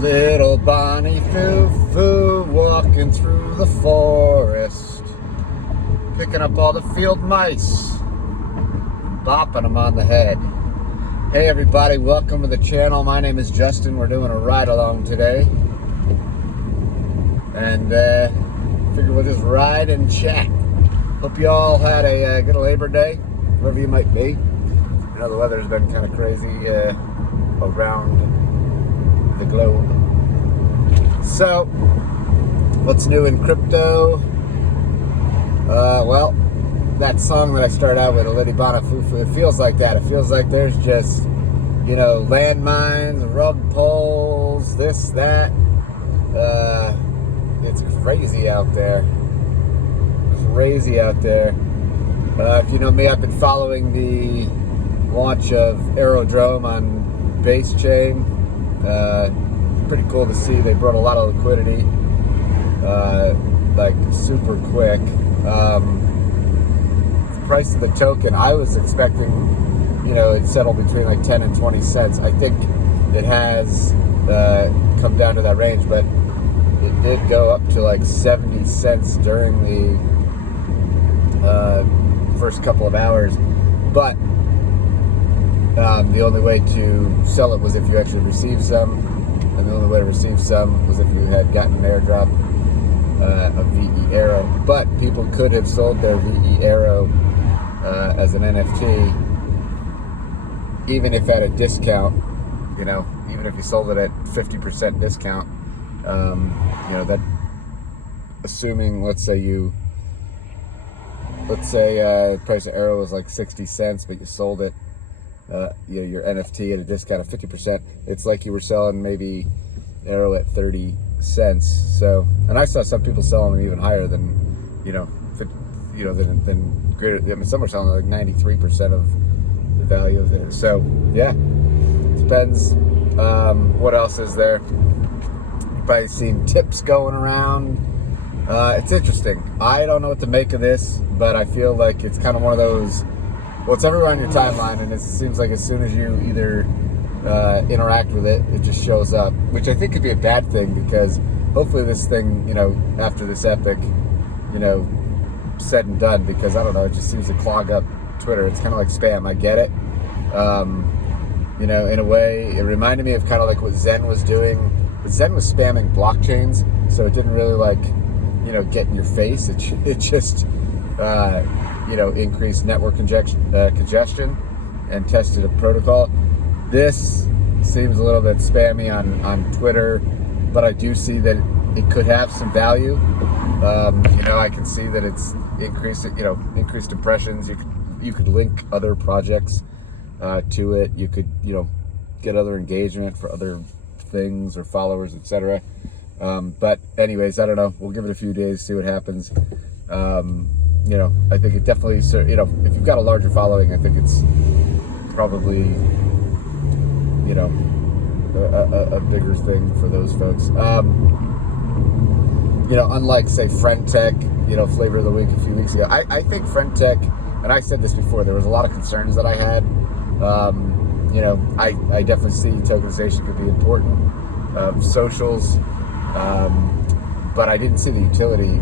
Little Bonnie Foo-Foo walking through the forest, picking up all the field mice, bopping them on the head. Hey everybody, welcome to the channel. My name is Justin. We're doing a ride along today. And figure we'll just ride and chat. Hope you all had a good Labor Day, wherever you might be. I know the weather's been kind of crazy around the globe. So, what's new in crypto? Well, that song that I started out with, Little Bonnie Foo-Foo, it feels like that. It feels like there's just, you know, landmines, rug pulls, this, that. It's crazy out there. Crazy out there. If you know me, I've been following the launch of AIRDROPS on BASECHAIN. Pretty cool to see. They brought a lot of liquidity, like super quick. The price of the token, I was expecting, you know, it settled between like 10 and 20 cents. I think it has come down to that range, but it did go up to like 70 cents during the first couple of hours. But the only way to sell it was if you actually received some, and the only way to receive some was if you had gotten an airdrop of VE Arrow. But people could have sold their VE Arrow as an NFT, even if at a discount. You know, even if you sold it at 50% discount. You know, that, assuming, let's say the price of Arrow was like 60 cents, but you sold it, you know, your NFT at a discount of 50%, it's like you were selling maybe Arrow at 30 cents. So, and I saw some people selling them even higher than, you know, than greater. I mean, some are selling like 93% of the value of it. So, yeah, depends. What else is there? You've probably seen tips going around. It's interesting. I don't know what to make of this, but I feel like it's kind of one of those, well, it's everywhere on your timeline, and it seems like as soon as you either interact with it, it just shows up, which I think could be a bad thing, because hopefully this thing, you know, after this epic, you know, said and done, because I don't know, it just seems to clog up Twitter. It's kind of like spam. I get it. You know, in a way, it reminded me of kind of like what Zen was doing. But Zen was spamming blockchains, so it didn't really, like, you know, get in your face. It just, you know, increased network congestion and tested a protocol. This seems a little bit spammy on Twitter, but I do see that it could have some value. You know, I can see that it's increased impressions. You could link other projects to it. You could, you know, get other engagement for other things or followers, etc. But anyways, I don't know. We'll give it a few days, see what happens. You know, I think it definitely, you know, if you've got a larger following, I think it's probably, you know, a bigger thing for those folks. You know, unlike, say, Friendtech, you know, flavor of the week a few weeks ago, I think Friendtech, and I said this before, there was a lot of concerns that I had. You know, I definitely see tokenization could be important, socials, but I didn't see the utility,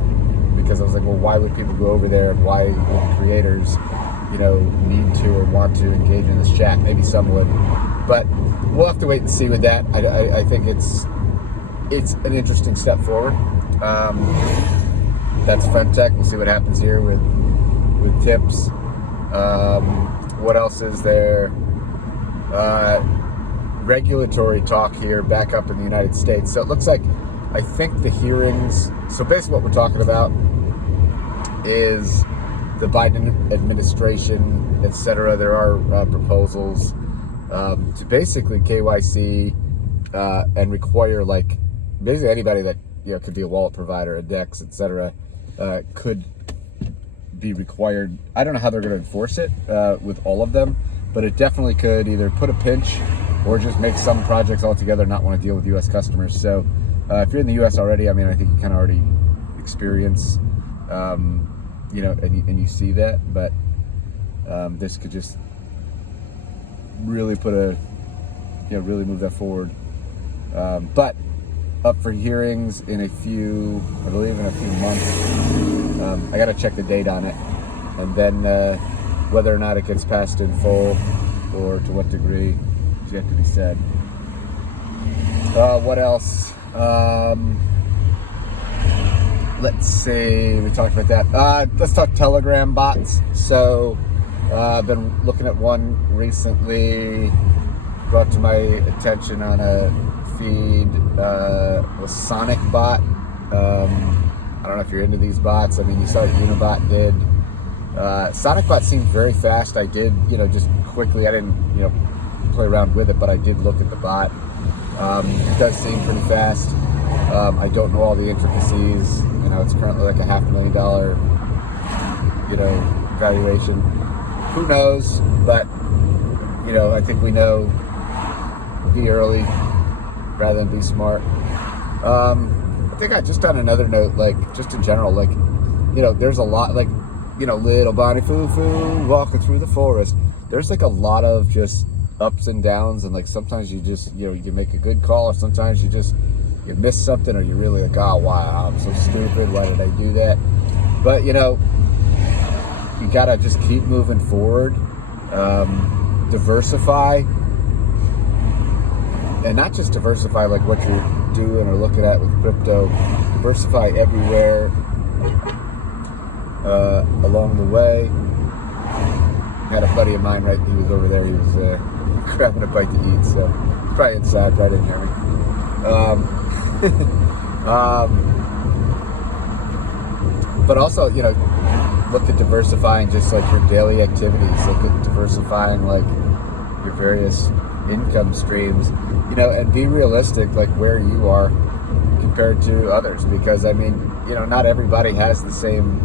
because I was like, well, why would people go over there, and why would creators, you know, need to or want to engage in this chat? Maybe some would, but we'll have to wait and see with that. I think it's an interesting step forward. That's Friendtech. We'll see what happens here with tips. What else is there? Regulatory talk here back up in the United States. So it looks like, I think the hearings, so basically what we're talking about is the Biden administration, etc. There are proposals to basically KYC and require, like, basically anybody that, you know, could be a wallet provider, a DEX, etc., could be required. I don't know how they're going to enforce it with all of them, but it definitely could either put a pinch or just make some projects altogether not want to deal with U.S. customers. So if you're in the U.S. already, I mean, I think you kind of already experience, you know, and you see that, but this could just really put a, you know, really move that forward. But up for hearings in a few, I believe in a few months. I got to check the date on it, and then whether or not it gets passed in full or to what degree is yet to be said. What else? Let's see, we talked about that. Let's talk Telegram bots. So I've been looking at one recently, brought to my attention on a feed, was Sonic bot. I don't know if you're into these bots. I mean, you saw what Unibot did. Sonic bot seemed very fast. I did, just quickly, I didn't, play around with it, but I did look at the bot. It does seem pretty fast. I don't know all the intricacies. It's currently like a $500,000, valuation. Who knows? But, I think we know, be early rather than be smart. I think just on another note, just in general, there's a lot, little Bonnie Foo-Foo walking through the forest. There's a lot of just ups and downs, and sometimes you just, you make a good call, or sometimes you miss something, or you're really oh wow, I'm so stupid, why did I do that? But you gotta just keep moving forward, diversify, and not just diversify what you're doing or looking at with crypto, diversify everywhere along the way. I had a buddy of mine, he was over there, he was grabbing a bite to eat, so he's probably inside, probably didn't hear me. But also, look at diversifying just your daily activities. Look at diversifying your various income streams, and be realistic where you are compared to others, because not everybody has the same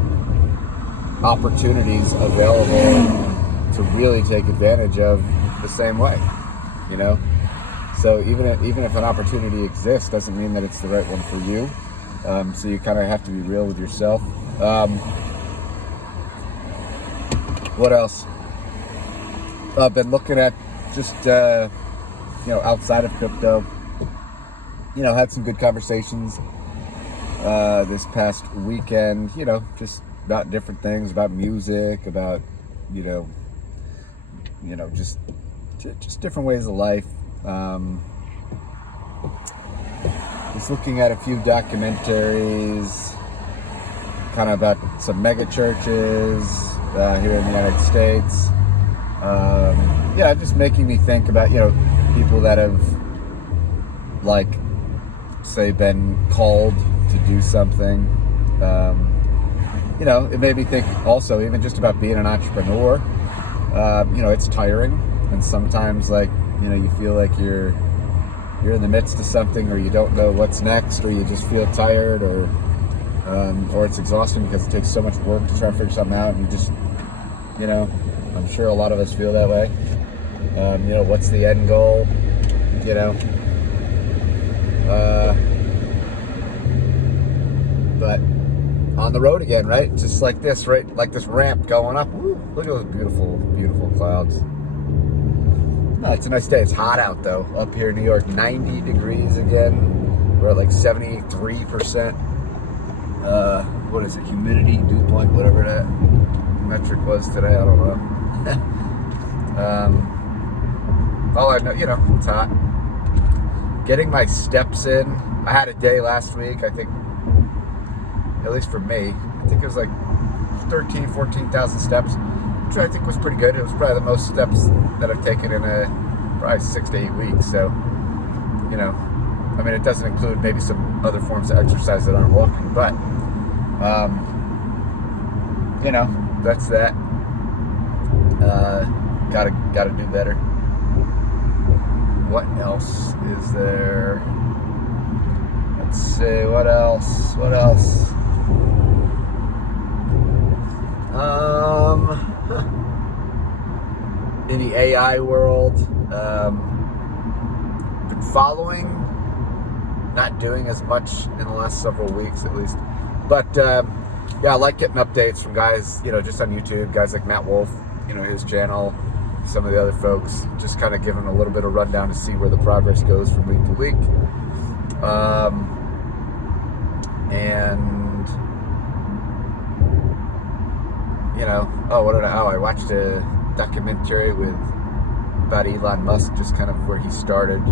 opportunities available to really take advantage of the same way, So even if an opportunity exists, doesn't mean that it's the right one for you. So you kind of have to be real with yourself. What else? I've been looking at just outside of crypto. Had some good conversations this past weekend. Just about different things, about music, about just different ways of life. Just looking at a few documentaries kind of about some mega churches here in the United States. Just making me think about, people that have say been called to do something. It made me think also even just about being an entrepreneur. It's tiring, and sometimes you feel like you're in the midst of something, or you don't know what's next, or you just feel tired, or it's exhausting because it takes so much work to try to figure something out, and you just, I'm sure a lot of us feel that way. What's the end goal? But on the road again, right? Just like this, right? Like this ramp going up. Woo, look at those beautiful, beautiful clouds. No, it's a nice day. It's hot out though. Up here in New York, 90 degrees again. We're at 73%. What is it? Humidity, dew point, whatever that metric was today. I don't know. All I know, it's hot. Getting my steps in. I had a day last week, I think, at least for me, I think it was 14,000 steps, which I think was pretty good. It was probably the most steps that I've taken in probably 6 to 8 weeks. So, it doesn't include maybe some other forms of exercise that aren't walking, but, that's that. Gotta do better. What else is there? Let's see, what else? In the AI world, been following, not doing as much in the last several weeks at least, but I like getting updates from guys, just on YouTube, guys like Matt Wolf, his channel, some of the other folks, just kind of giving a little bit of rundown to see where the progress goes from week to week. And, you know, I watched a documentary about Elon Musk, just kind of where he started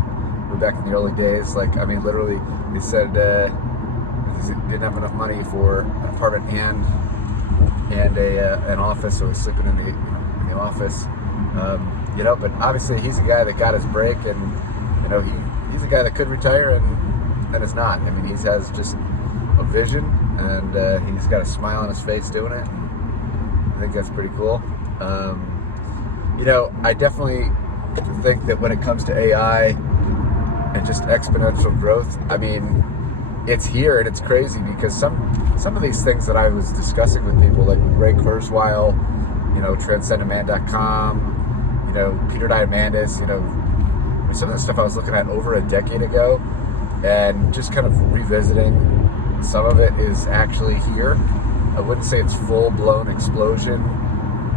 back in the early days. Like, I mean, literally, they said he didn't have enough money for an apartment and an office, so he's sleeping in the office. You know, but obviously he's a guy that got his break, and you know, he's a guy that could retire and is not. I mean, he has just a vision, and he's got a smile on his face doing it. I think that's pretty cool. You know, I definitely think that when it comes to AI and just exponential growth, I mean, it's here and it's crazy, because some of these things that I was discussing with people, like Ray Kurzweil, you know, transcendentman.com, you know, Peter Diamandis, you know, some of the stuff I was looking at over a decade ago, and just kind of revisiting, some of it is actually here. I wouldn't say it's full-blown explosion,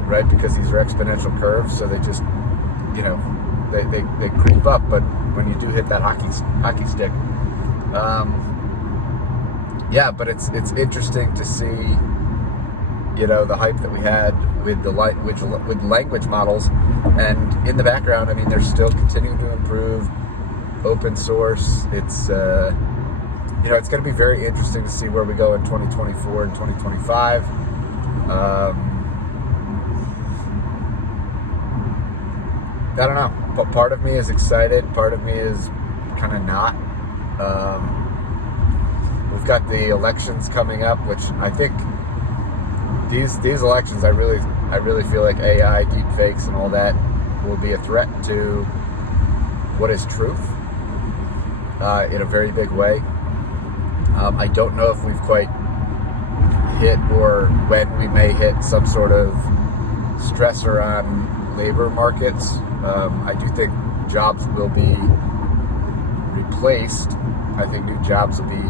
right, because these are exponential curves, so they just, you know, they creep up, but when you do hit that hockey stick, yeah, but it's interesting to see, you know, the hype that we had with with language models, and in the background, I mean, they're still continuing to improve. Open source. It's you know, it's going to be very interesting to see where we go in 2024 and 2025. I don't know. But part of me is excited. Part of me is kind of not. We've got the elections coming up, which I think these elections, I really feel like AI, deepfakes, and all that will be a threat to what is truth in a very big way. I don't know if we've quite hit, or when we may hit, some sort of stressor on labor markets. I do think jobs will be replaced. I think new jobs will be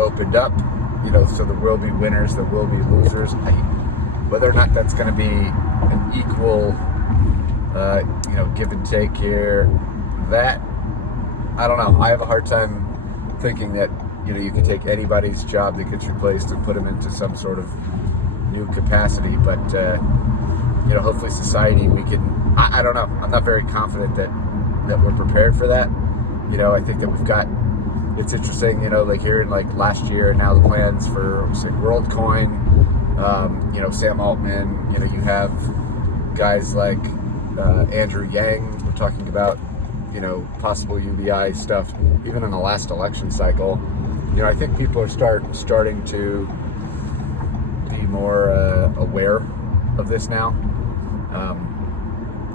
opened up, you know, so there will be winners, there will be losers. Whether or not that's going to be an equal, you know, give and take here, that, I don't know. I have a hard time thinking that, you know, you can take anybody's job that gets replaced and put them into some sort of new capacity. But, you know, hopefully society, we can, I don't know. I'm not very confident that we're prepared for that. You know, I think that we've got, it's interesting, you know, like here in like last year, and now the plans for, say, WorldCoin, you know, Sam Altman, you know, you have guys like Andrew Yang, we're talking about, you know, possible UBI stuff, even in the last election cycle. You know, I think people are starting to be more aware of this now.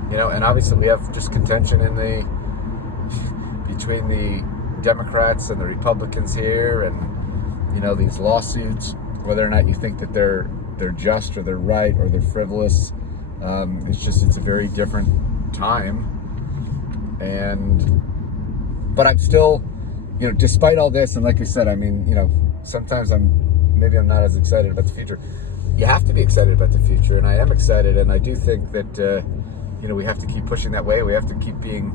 You know, and obviously we have just contention between the Democrats and the Republicans here, and you know, these lawsuits, whether or not you think that they're just, or they're right, or they're frivolous. It's a very different time, but I'm still, you know, despite all this, and like I said, I mean, you know, sometimes I'm not as excited about the future. You have to be excited about the future, and I am excited, and I do think that you know, we have to keep pushing that way. We have to keep being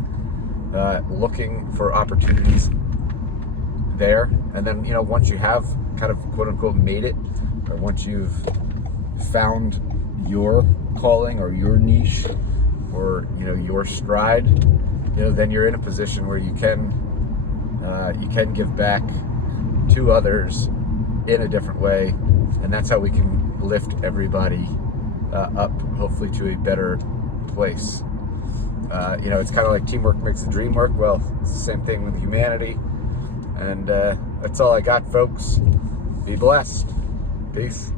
looking for opportunities there, and then, you know, once you have kind of quote unquote made it, or once you've found your calling or your niche, or you know, your stride, you know, then you're in a position where you can give back to others in a different way, and that's how we can lift everybody up, hopefully, to a better place. You know, it's kind of like teamwork makes the dream work. Well, it's the same thing with humanity. And that's all I got, folks. Be blessed. Peace.